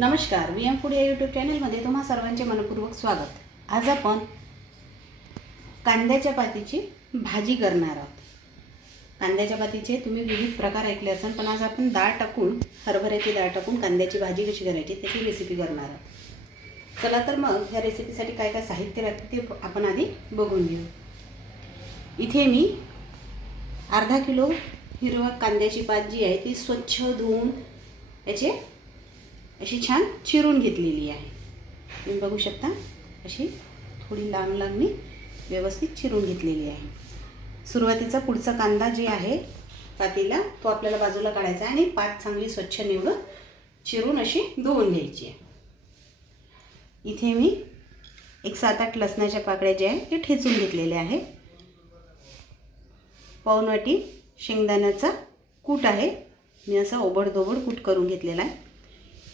नमस्कार, VM food या YouTube चॅनलमध्ये तुम्हा सर्वांचे मनपूर्वक स्वागत. आज आपण कांद्याच्या पातीची भाजी करणार आहोत. कांद्याच्या पातीचे तुम्ही विविध प्रकार ऐकले असाल, पण आज आपण डाळ टाकून, हरभऱ्याची डाळ टाकून कांद्याची भाजी कशी करायची त्याची रेसिपी करणार आहोत. चला तर मग या रेसिपीसाठी काय काय साहित्य लागते ते आपण आधी बघून घेऊ. इथे मी अर्धा किलो हिरवा कांद्याची पात जी आहे ती स्वच्छ धुवून याचे अशी छान चिरून घेतलेली आहे. तुम्ही बघू शकता, अशी थोडी लांब लांब मी व्यवस्थित चिरून घेतलेली आहे. सुरुवातीचा पुढचा कांदा जे आहे पातीला तो आपल्याला बाजूला काढायचा आहे आणि पात चांगली स्वच्छ निवडून चिरून अशी धुवून घ्यायची आहे. इथे मी 7-8 लसणाच्या पाकळ्या जे आहे ते ठेचून घेतलेले आहे. पाऊण वाटी शेंगदाण्याचा कूट आहे, मी असा ओबडधोबड कूट करून घेतलेला आहे.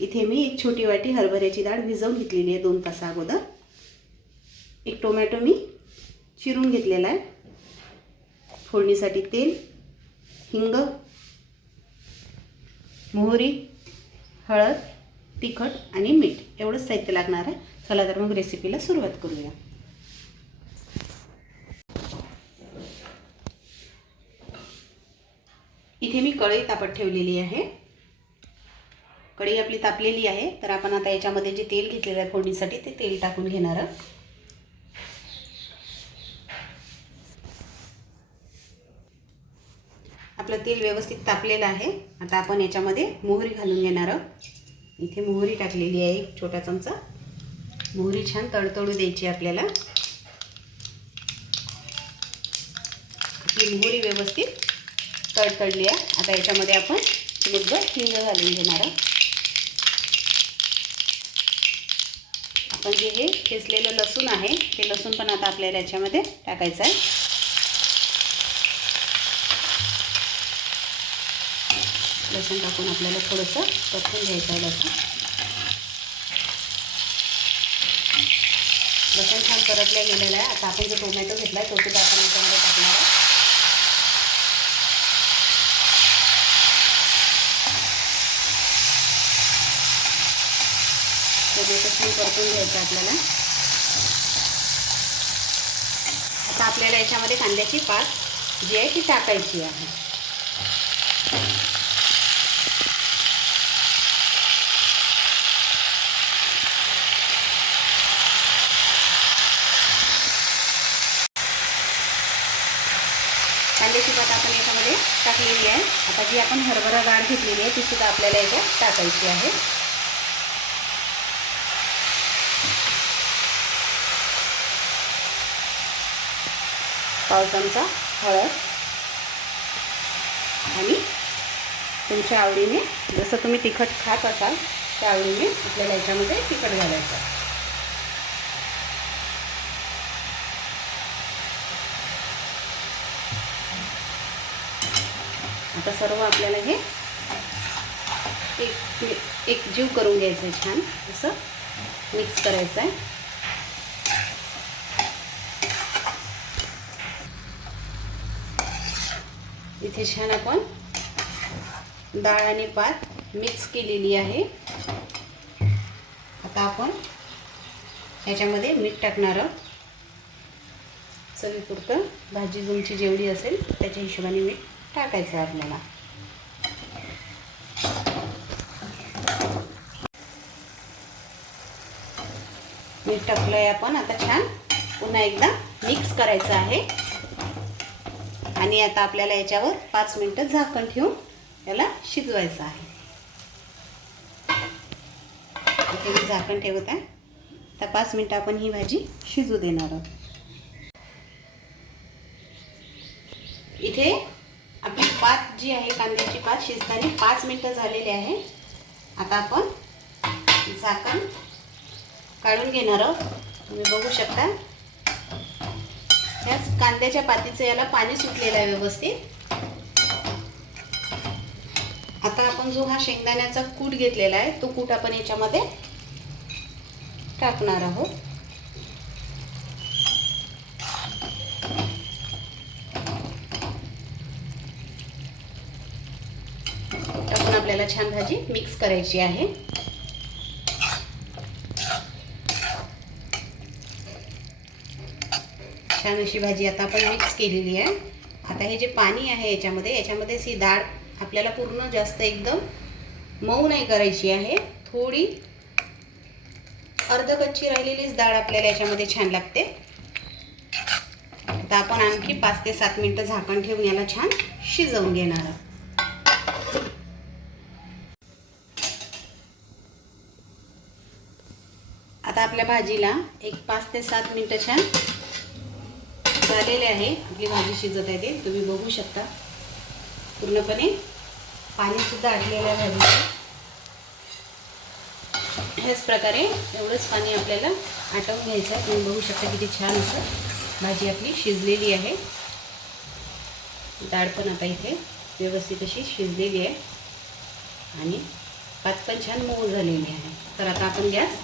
इथे मी 1 छोटी वाटी हरभऱ्याची डाळ भिजवून घेतलेली आहे 2 तास अगोदर. 1 टोमॅटो मी चिरून घेतलेला आहे. फोडणीसाठी तेल, हिंग, मोहरी, हळद, तिखट आणि मीठ एवढंच साहित्य लागणार आहे. चला तर मग रेसिपीला सुरुवात करूया. इथे मी कढई तापत ठेवलेली आहे. कढई आपली तापलेली आहे, तर आपण आता याच्यामध्ये जे तेल घेतलेलं आहे फोडणीसाठी ते तेल टाकून घेणार आहोत. आपलं तेल व्यवस्थित तापलेलं आहे. आता आपण याच्यामध्ये मोहरी घालून घेणार आहोत. इथे मोहरी टाकलेली आहे 1 छोटा चमचा. मोहरी छान तडतडू द्यायची आपल्याला. आपली मोहरी व्यवस्थित तडतडली आहे. आता याच्यामध्ये आपण चिमूटभर हिंग घालून घेणार आहोत. आपण जे हे ठेचलेलं लसूण आहे ते लसूण पण आता आपल्याला याच्यामध्ये टाकायचं आहे. लसूण टाकून आपल्याला थोडंसं परतून घ्यायचं आहे. लसूण छान परतल्या गेलेलं आहे. आता आपण जो टोमॅटो घेतला आहे तो सुद्धा आपण याच्यामध्ये टाकणार आहे. टोमॅटो छान परतून घ्यायचं आपल्याला. आता आपल्याला याच्यामध्ये कांद्याची पात जी आहे ती टाकायची आहे. कांद्याची पात आपण याच्यामध्ये टाकलेली आहे. आता जी आपण हरभरा डाळ घेतलेली आहे ती सुद्धा आपल्याला याच्यात टाकायची आहे. पाव चमचा हळद आणि तुमच्या आवडीने, जसं तुम्ही तिखट खात असाल त्या आवडीने आपल्याला याच्यामध्ये तिखट घालायचं. आता सर्व आपल्याला हे एक जीव करून घ्यायचं आहे. छान असं मिक्स करायचं आहे. इथे छान आपण डाळ आणि पात मिक्स केलेली आहे. आता आपण याच्यामध्ये मीठ टाकणार आहोत. चवीपुरतं, भाजी तुमची जेवढी असेल त्याच्या हिशोबाने मीठ टाकायचं आहे आपल्याला. मीठ टाकलं आहे आपण. आता छान पुन्हा एकदा मिक्स करायचं आहे. आणि आता आपल्याला याच्यावर 5 मिनिटं झाकण ठेवून याला शिजवायचं आहे. इथे मी झाकण ठेवत आहे. आता 5 मिनिटं आपण ही भाजी शिजू देणार आहोत. इथे आपली पात जी आहे कांद्याची पात शिजताना 5 मिनिटं झालेली आहे. आता आपण झाकण काढून घेणार आहोत. तुम्ही बघू शकता याच कांद्याच्या पातीचं याला पाणी सुटलेलं आहे व्यवस्थित. आता आपण जो हा शेंगदाण्याचा कूट घेतलेला आहे तो कूट आपण याच्यामध्ये टाकणार आहोत. टाकून आपल्याला छान भाजी मिक्स करायची आहे. छान अशी भाजी आता आपण मिक्स केलेली आहे. आता हे जे पाणी आहे याच्यामध्येच ही डाळ आपल्याला पूर्ण जास्त एकदम मऊ नाही करायची आहे. थोडी अर्धकच्ची राहिलेलीच डाळ आपल्याला याच्यामध्ये छान लागते. आता आपण आणखी 5 ते 7 मिनिटं झाकण ठेवून याला छान शिजवून घेणार आहोत. आता आपल्या भाजीला एक 5 ते 7 मिनिटं छान झालेले आहे. आपली भाजी शिजत आहे ते तुम्ही बघू शकता. पूर्णपणे पाणीसुद्धा आटलेलं आहे भाजीचं. ह्याच प्रकारे एवढंच पाणी आपल्याला आटवून घ्यायचं आहे. तुम्ही बघू शकता किती छान असं भाजी आपली शिजलेली आहे. डाळ पण आता इथे व्यवस्थित अशी शिजलेली आहे आणि भात पण छान मऊ झालेली आहे. तर आता आपण गॅस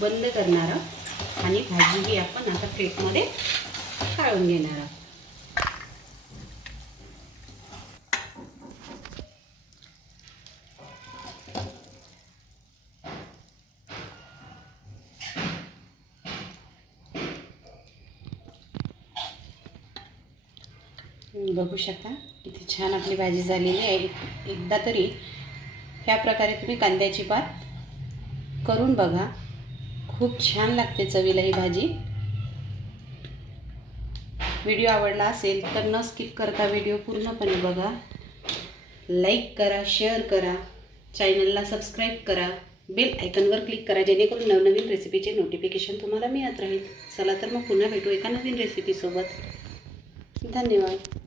बंद करणार आहोत आणि भाजी ही आपण आता प्लेटमध्ये काढून घेणार आहोत. बघू शकता किती छान आपली भाजी झालेली आहे. एकदा तरी ह्या प्रकारे तुम्ही कांद्याची पात करून बघा. खूप छान लागते चवीला ही भाजी. व्हिडिओ आवडला असेल तर न स्किप करता व्हिडिओ पूर्णपणे बघा. लाईक करा, शेअर करा, चॅनलला सबस्क्राईब करा, बेल आयकॉनवर क्लिक करा जेणेकरून नवनवीन रेसिपीचे नोटिफिकेशन तुम्हाला मिळत राहील. चला तर मग पुन्हा भेटू एका नवीन रेसिपीसोबत. धन्यवाद.